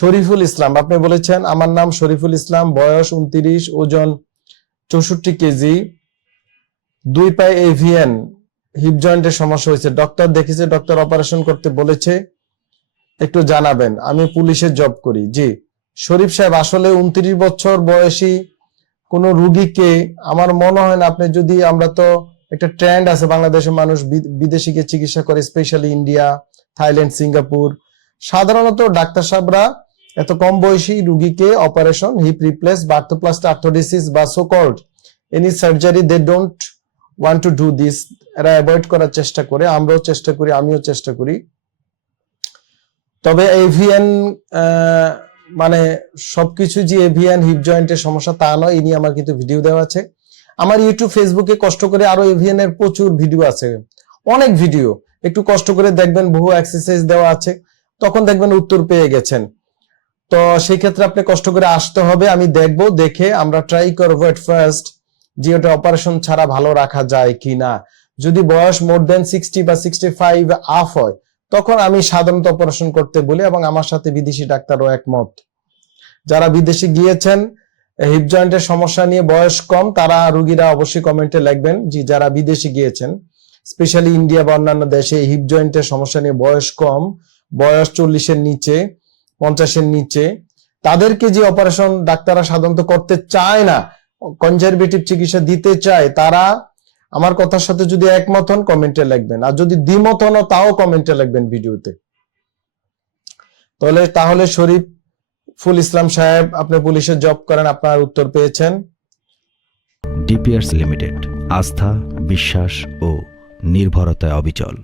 শরীফুল ইসলাম, আপনি বলেছেন, আমার নাম শরীফুল ইসলাম, বয়স উনত্রিশ, ওজন চৌষট্টি কেজি। দুই পায়ে এভিএন, হিপ জয়েন্টের সমস্যা হয়েছে। ডক্টর দেখেছে ডক্টর অপারেশন করতে বলেছে, একটু জানাবেন, আমি পুলিশে জব করি। জি, শরীফ সাহেব, আসলে উনত্রিশ বছর বয়সী কোন রুগীকে আমার মনে হয় না, আপনি যদি আমরা তো একটা ট্রেন্ড আছে, বাংলাদেশের মানুষ বি- বিদেশে গিয়ে চিকিৎসা করে, স্পেশালি ইন্ডিয়া, থাইল্যান্ড, সিঙ্গাপুর। সাধারণত ডাক্তার সাহেবরা এত কম বয়সী রুগীকে operation hip replace arthroplasty arthrodesis বা so called any surgery they don't want to do this এরা অ্যাভয়েড করার চেষ্টা করে, আমরাও চেষ্টা করি, আমিও চেষ্টা করি। তবে এভিএন মানে সবকিছু যে এভিএন হিপ জয়েন্টের সমস্যা তা নয়, এই নিয়ে আমার কিন্তু ভিডিও দেওয়া আছে। আমার ইউটিউব ফেসবুকে কষ্ট করে আরও এভিএন এর প্রচুর ভিডিও আছে। অনেক ভিডিও একটু কষ্ট করে দেখবেন, বহু এক্সারসাইজ দেওয়া আছে। তখন দেখবেন উত্তর পেয়ে গেছেন। তো সেই ক্ষেত্রে আপনি কষ্ট করে আসতে হবে। আমি দেখব, দেখে আমরা ট্রাই করব এট ফার্স্ট যে ওটা অপারেশন ছাড়া ভালো রাখা যায় কি না যদি বয়স মোর দেন সিক্সটি বা সিক্সটি ফাইভ আফ হয়, তখন আমি সাধারণত অপারেশন করতে বলি এবং আমার সাথে বিদেশি ডাক্তারও একমত। যারা বিদেশে গিয়েছেন হিপ জয়েন্টের সমস্যা নিয়ে বয়স কম, তারা রুগীরা অবশ্যই কমেন্টে লিখবেন যে যারা বিদেশে গিয়েছেন স্পেশালি ইন্ডিয়া বা অন্যান্য দেশে হিপ জয়েন্টের সমস্যা নিয়ে বয়স কম, বয়স চল্লিশের নিচে পঞ্চাশের নিচে। তাদেরকে যে অপারেশন ডাক্তাররা সাধারণত করতে চায় না কনজারভেটিভ চিকিৎসা দিতে চায়, তারা আমার কথার সাথে যদি একমত হন কমেন্টে লিখবেন। আর যদি দ্বিমত হন, তাও কমেন্টে লিখবেন ভিডিওতে। তাহলে তাহলে শরীফ ফুল ইসলাম সাহেব, আপনি পুলিশে জব করেন, আপনার উত্তর পেয়েছেন। ডিপিয়ার্স লিমিটেড আস্থা, বিশ্বাস ও নির্ভরতায় অবিচল।